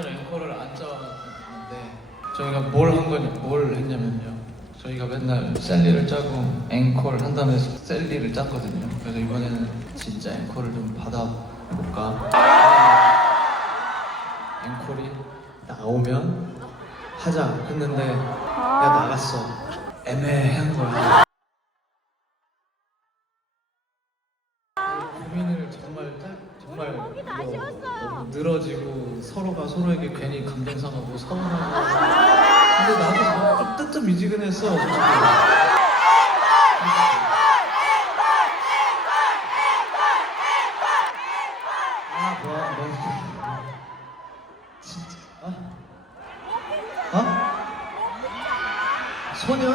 실제로 앵콜을 안 짜왔는데 저희가 뭘 한 거냐 뭘 했냐면요. 저희가 맨날 셀리를 짜고 앵콜 한다음에 셀리를 짰거든요. 그래서 이번에는 진짜 앵콜을 좀 받아볼까? 앵콜이 나오면 하자 했는데 내가 나갔어. 애매한 거야. 정말 이거 너무 늘어지고 서로가 서로에게 괜히 감정 상하고 서운하고. 근데 나도 좀 뜨뜻미지근했어. 솔직히 아 뭐야 뭐 진짜. 어? 어? 소년?